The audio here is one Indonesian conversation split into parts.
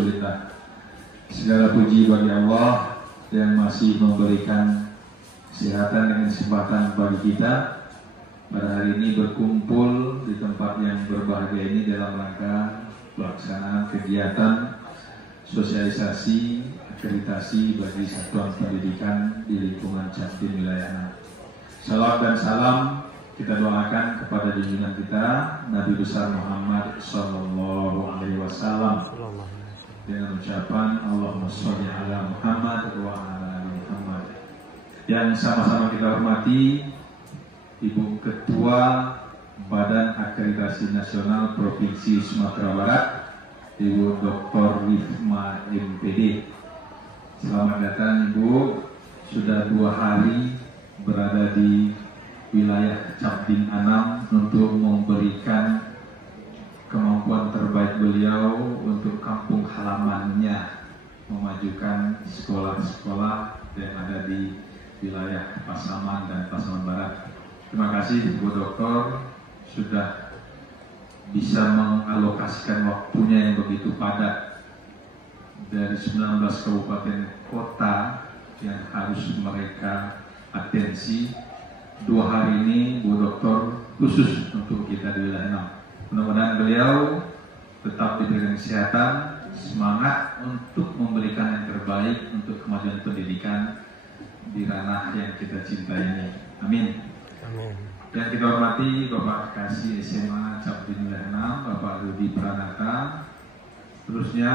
Rasulillah. Segala puji bagi Allah yang masih memberikan kesehatan dan kesempatan bagi kita pada hari ini berkumpul di tempat yang berbahagia ini dalam rangka pelaksanaan kegiatan sosialisasi akreditasi bagi satuan pendidikan di lingkungan Capdim wilayah 6. Salam dan salam kita doakan kepada junjungan kita Nabi besar Muhammad Sallallahu Alaihi Wasallam dengan ucapan Allahumma sholli ala Muhammad wa ala ali Muhammad. Yang sama-sama kita hormati Ibu Ketua Badan Akreditasi Nasional Provinsi Sumatera Barat, Ibu Dr. Rifma MPD. Selamat datang Ibu, sudah 2 hari berada di wilayah Capdim Anam untuk memberikan kemampuan terbaik beliau untuk kampung halamannya, memajukan sekolah-sekolah yang ada di wilayah Pasaman dan Pasaman Barat. Terima kasih Bu Dokter sudah bisa mengalokasikan waktunya yang begitu padat dari 19 kabupaten kota yang harus mereka atensi. 2 hari ini Bu Dokter khusus untuk kita di wilayah 6. Mudah-mudahan beliau tetap diberikan kesehatan, semangat untuk memberikan yang terbaik untuk kemajuan pendidikan di ranah yang kita cintai ini. Amin. Amin. Dan kita hormati Bapak Kasih SMA Capdim wilayah 6, Bapak Rudi Pranata. Seterusnya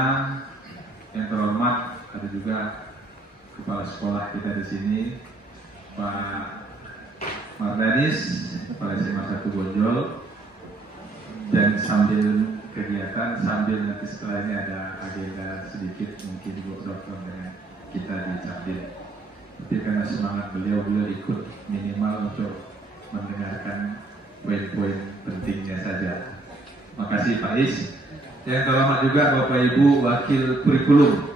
yang terhormat ada juga kepala sekolah kita di sini, Pak Mardanis, Kepala SMA 1 Bonjol. Dan sambil kegiatan, sambil nanti setelah ini ada agenda sedikit mungkin Bu Dokter dengan kita di Capdim. Tapi karena semangat beliau ikut minimal untuk mendengarkan poin-poin pentingnya saja. Makasih Pak Is. Yang terhormat juga Bapak Ibu Wakil Kurikulum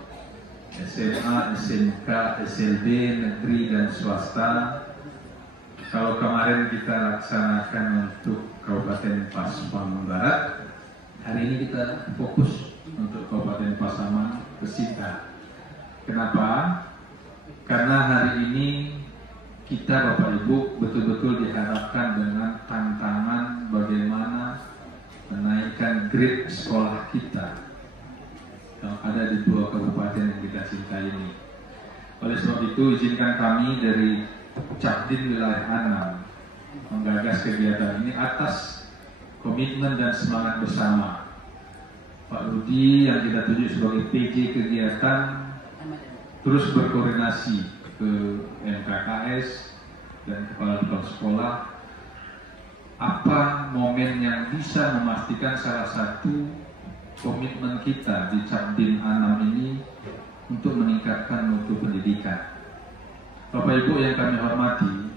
SMA, SMK, SLB, negeri dan swasta. Kalau kemarin kita laksanakan untuk Kabupaten Pasaman Barat, hari ini kita fokus untuk Kabupaten Pasaman Besinta. Kenapa? Karena hari ini kita Bapak Ibu betul-betul diharapkan dengan tantangan bagaimana menaikkan grade sekolah kita yang ada di 2 kabupaten yang kita cintai ini. Oleh sebab itu izinkan kami dari Capdim wilayah 6 menggagas kegiatan ini atas komitmen dan semangat bersama Pak Rudi yang kita tunjuk sebagai PJ kegiatan, terus berkoordinasi ke MKKS dan kepala sekolah apa momen yang bisa memastikan salah satu komitmen kita di Capdim Anam ini untuk meningkatkan mutu pendidikan. Bapak Ibu yang kami hormati,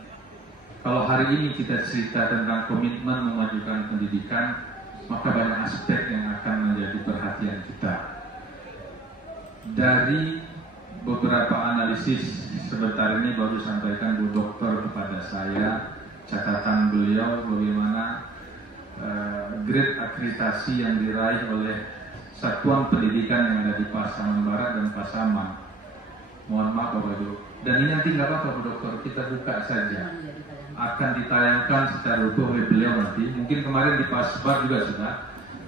kalau hari ini kita cerita tentang komitmen memajukan pendidikan, maka banyak aspek yang akan menjadi perhatian kita. Dari beberapa analisis sebentar ini baru sampaikan Bu Dokter kepada saya, catatan beliau bagaimana grade akreditasi yang diraih oleh satuan pendidikan yang ada di Pasaman Barat dan Pasaman. Mohon maaf Bapak Ibu. Dan ini nanti nggak apa-apa Bu Dokter, kita buka saja. Akan ditayangkan secara utuh oleh beliau nanti. Mungkin kemarin di Pasbar juga sudah.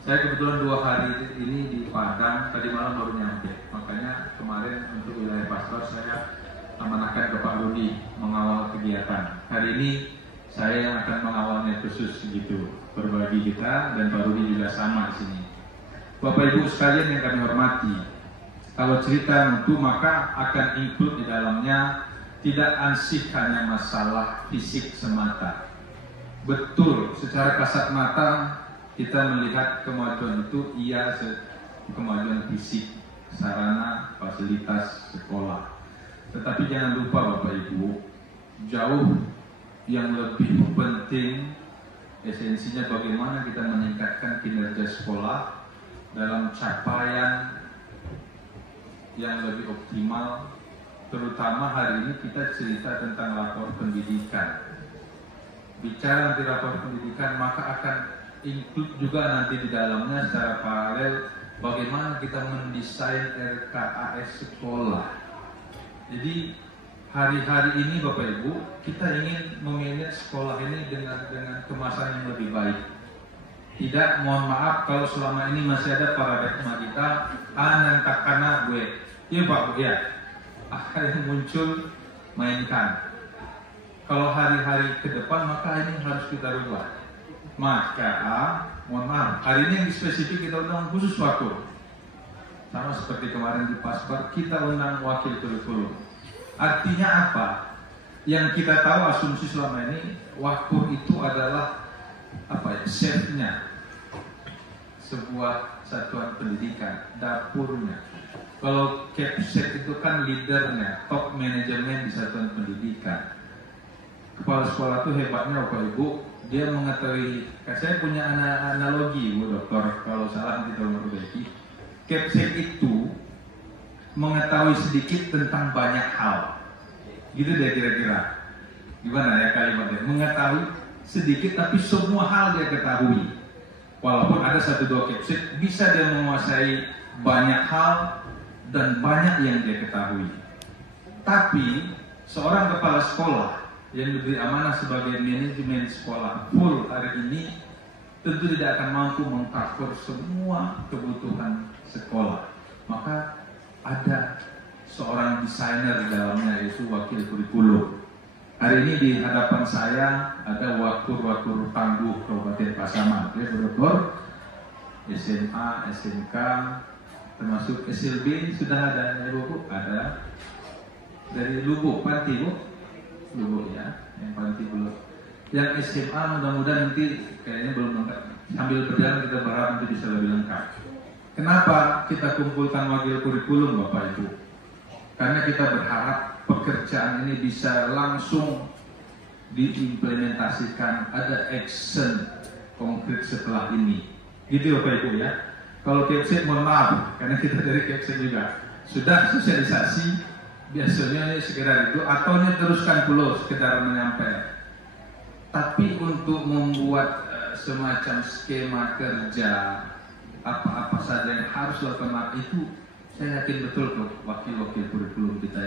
Saya kebetulan 2 hari ini di Padang, tadi malam baru nyampe. Makanya kemarin untuk wilayah Pasbar saya amanahkan ke Pak Rudi mengawal kegiatan. Hari ini saya yang akan mengawalnya khusus gitu, berbagi kita dan Pak Rudi juga sama di sini. Bapak Ibu sekalian yang kami hormati, kalau cerita mutu maka akan include di dalamnya tidak ansih hanya masalah fisik semata. Betul, secara kasat mata kita melihat kemajuan itu kemajuan fisik, sarana, fasilitas sekolah. Tetapi jangan lupa Bapak Ibu, jauh yang lebih penting esensinya bagaimana kita meningkatkan kinerja sekolah dalam capaian yang lebih optimal. Terutama hari ini kita cerita tentang lapor pendidikan. Bicara nanti lapor pendidikan maka akan include juga nanti di dalamnya secara paralel bagaimana kita mendesain RKAS sekolah. Jadi hari-hari ini Bapak Ibu, kita ingin memanage sekolah ini dengan kemasan yang lebih baik. Tidak, mohon maaf kalau selama ini masih ada paradigma kita anan takana gue. Iya Pak Bu ya. Yang muncul mainkan. Kalau hari-hari ke depan maka ini harus kita rubah. Maka mohon maaf, hari ini yang spesifik kita undang khusus waktu. Sama seperti kemarin di Pasbar, kita undang wakil kurikulum. Artinya apa? Yang kita tahu asumsi selama ini, waktu itu adalah apa ya? Chefnya sebuah satuan pendidikan, dapurnya. Kalau Capsek itu kan leadernya, top manajemen di satuan pendidikan. Kepala sekolah itu hebatnya Bapak Ibu, dia mengetahui. Saya punya analogi Bu Dokter, kalau salah kita memperbaiki. Capsek itu mengetahui sedikit tentang banyak hal. Gitu deh kira-kira. Gimana ya kalimatnya? Mengetahui sedikit tapi semua hal dia ketahui. Walaupun ada 1-2 capsek, bisa dia menguasai banyak hal dan banyak yang dia ketahui. Tapi seorang kepala sekolah yang diberi amanah sebagai manajemen sekolah full hari ini tentu tidak akan mampu mengcover semua kebutuhan sekolah. Maka ada seorang desainer di dalamnya, yaitu wakil kurikulum. Hari ini di hadapan saya ada wakur-wakur tangguh Kabupaten Pasaman, ya Dokter, SMA, SMK, termasuk SLB sudah ada ya Bu? Ada dari Lubuk, Panti Bu? Lubuk ya, yang Panti belum. Yang SMA mudah-mudahan nanti kayaknya belum lengkap. Sambil berjalan kita berharap nanti bisa lebih lengkap. Kenapa kita kumpulkan wakil kurikulum Bapak Ibu? Karena kita berharap pekerjaan ini bisa langsung diimplementasikan, ada action konkret setelah ini. Gitu Bapak Ibu ya. Kalau Capsek mohon maaf, karena kita dari Capsek juga sudah sosialisasi, biasanya sekedar itu, atau teruskan dulu sekedar menyampaikan. Tapi untuk membuat semacam skema kerja, apa-apa saja yang harus dilakukan itu, saya yakin betul ke wakil-wakil kurikulum kita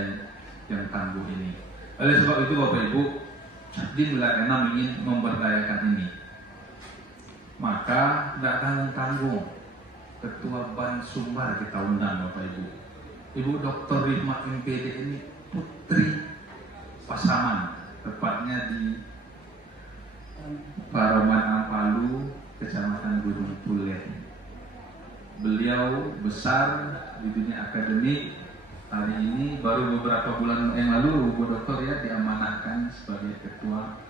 yang tangguh ini. Oleh sebab itu Bapak Ibu, di wilayah 6 ingin memberdayakan ini. Maka tidak tanggung-tanggung, Ketua Ban Sumbar kita undang Bapak Ibu. Ibu Dr. Rihma MPD ini putri Pasaman, tepatnya di Paroman Ampalu, Kecamatan Gunung Pulen. Beliau besar di dunia akademik. Hari ini baru beberapa bulan yang lalu Bu Dokter ya diamanahkan sebagai Ketua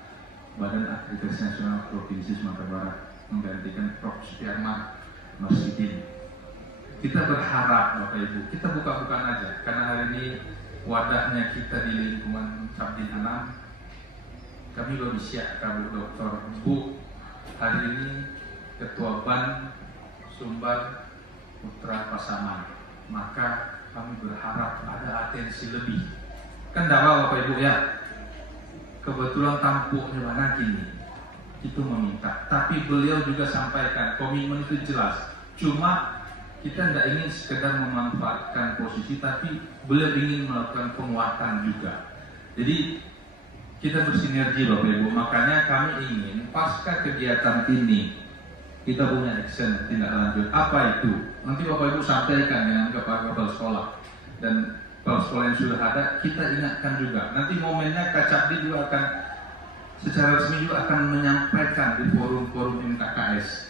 Badan Akreditasi Nasional Provinsi Sumatera Barat, menggantikan Prof. Supiarman Norsidin. Kita berharap Bapak Ibu, kita buka-bukaan aja, karena hari ini wadahnya kita di lingkungan Cabdin Anam. Kami baru siap Bu Dokter Bu hari ini Ketua Ban Sumbar Putra Pasaman. Maka kami berharap ada atensi lebih. Kan dakwah Bapak Ibu ya. Kebetulan tampuk hewan kini itu meminta, tapi beliau juga sampaikan komitmen itu jelas. Cuma kita tidak ingin sekedar memanfaatkan posisi, tapi beliau ingin melakukan penguatan juga. Jadi kita bersinergi Bapak Ibu. Makanya kami ingin pasca kegiatan ini kita punya action tindak lanjut. Apa itu? Nanti Bapak Ibu sampaikan dengan kepala sekolah dan kepala sekolah yang sudah ada, kita ingatkan juga. Nanti momennya Kacabdi juga akan secara resmi juga akan menyampaikan di forum-forum MKKS.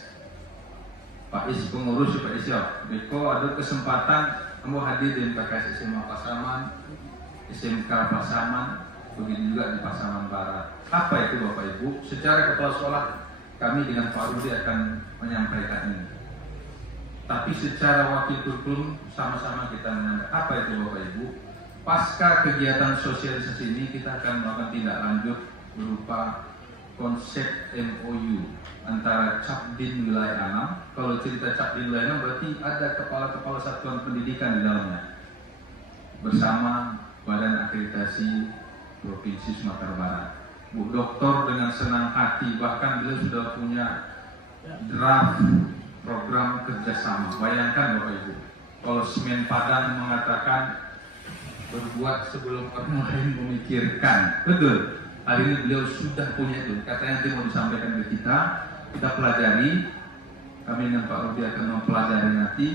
Pak Is pengurus Pak Is ya, Beko ada kesempatan kamu hadir di MKKS SMA Pasaman, SMK Pasaman, begitu juga di Pasaman Barat. Apa itu Bapak Ibu? Secara kepala sekolah kami dengan Pak Rudi akan menyampaikan ini. Tapi secara wakil kurikulum sama-sama kita menyampaikan. Apa itu Bapak Ibu? Pasca kegiatan sosialisasi ini kita akan melakukan tindak lanjut berupa konsep MOU antara Cabdin wilayah 6. Kalau cerita Cabdin wilayah 6 berarti ada kepala-kepala satuan pendidikan di dalamnya bersama Badan Akreditasi Provinsi Sumatera Barat. Bu Dokter dengan senang hati, bahkan beliau sudah punya draft program kerjasama. Bayangkan Bapak Ibu, kalau Semen Padang mengatakan berbuat sebelum orang lain memikirkan, betul. Hari ini beliau sudah punya itu. Katanya nanti mau disampaikan ke kita pelajari. Kami dengan Pak Rudi akan mempelajari nanti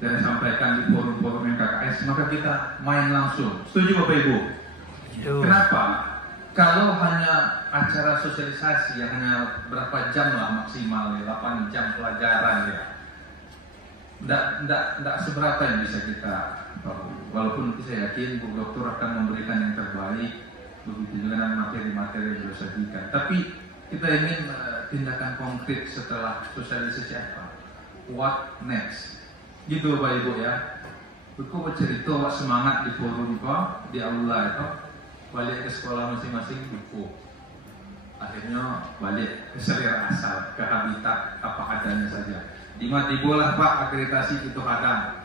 dan sampaikan di forum-forum KKS. Maka kita main langsung. Setuju Bapak Ibu? Kenapa? Kalau hanya acara sosialisasi yang hanya berapa jam lah maksimal, 8 jam pelajaran ya, tidak seberapa yang bisa kita. Walaupun saya yakin Bu Dokter akan memberikan yang terbaik, begitu juga dengan materi-materi yang beliau sajikan. Tapi kita ingin tindakan konkret setelah sosialisasi apa? What next? Gitu Bapak Ibu ya. Buku bercerita semangat di forum kok, di aula itu, balik ke sekolah masing-masing buku. Akhirnya balik ke selera asal, ke habitat apa adanya saja. Tiba-tiba Pak akreditasi itu Padang.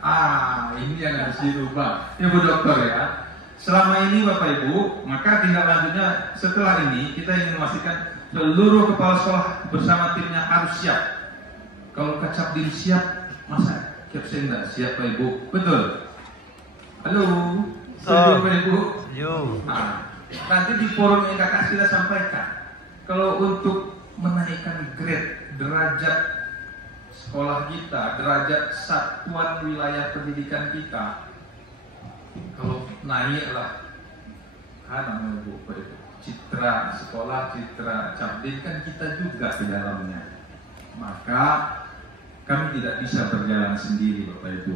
Ini yang harus dirubah. Ya Bu Dokter ya. Selama ini Bapak Ibu, maka tindak lanjutnya setelah ini kita ingin memastikan seluruh kepala sekolah bersama timnya harus siap. Kalau Kacapdim siap, masa Kepsen tidak siap Bapak Ibu? Betul. Halo. Bapak Ibu. Nanti di forum yang kakak kita sampaikan. Kalau untuk menaikkan grade derajat sekolah kita, derajat satuan wilayah pendidikan kita, kalau naiklah namanya Bu, citra sekolah, citra Capdim kan kita juga di dalamnya. Maka kami tidak bisa berjalan sendiri Bapak Ibu.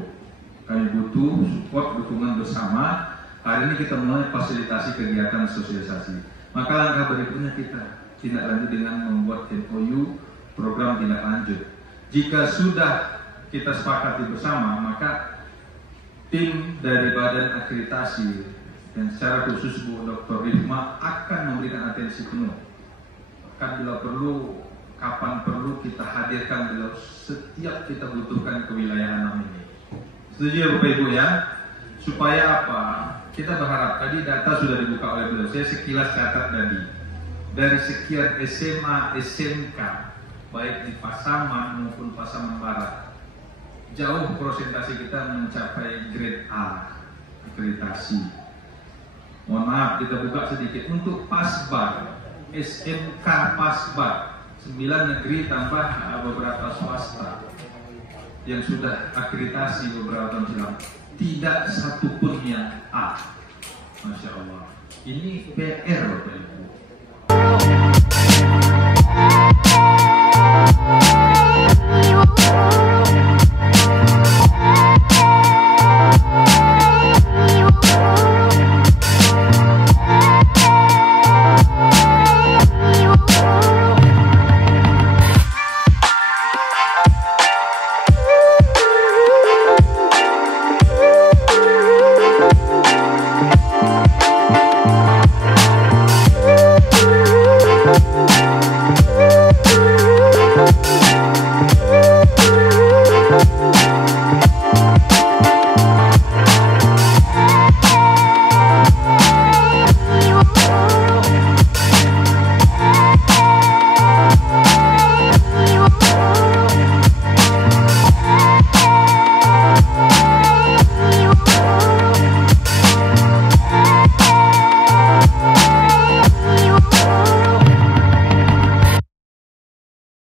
Kami butuh support, dukungan bersama. Hari ini kita mulai fasilitasi kegiatan sosialisasi. Maka langkah berikutnya kita tindak lanjut dengan membuat MOU, program tindak lanjut. Jika sudah kita sepakati bersama, maka tim dari Badan Akreditasi dan secara khusus Bu Dr. Rifma akan memberikan atensi penuh. Kan bila perlu, kapan perlu kita hadirkan beliau setiap kita butuhkan kewilayahan ini. Setuju ya Bapak Ibu ya? Supaya apa? Kita berharap, tadi data sudah dibuka oleh beliau. Saya sekilas catat tadi. Dari sekian SMA, SMK, baik di Pasaman maupun Pasaman Barat, jauh persentase kita mencapai grade A akreditasi. Mohon maaf, kita buka sedikit untuk Pasbar, SMK Pasbar 9 negeri tambah beberapa swasta yang sudah akreditasi beberapa tahun silam, tidak satupun yang A. Masya Allah. Ini PR Bapak Ibu.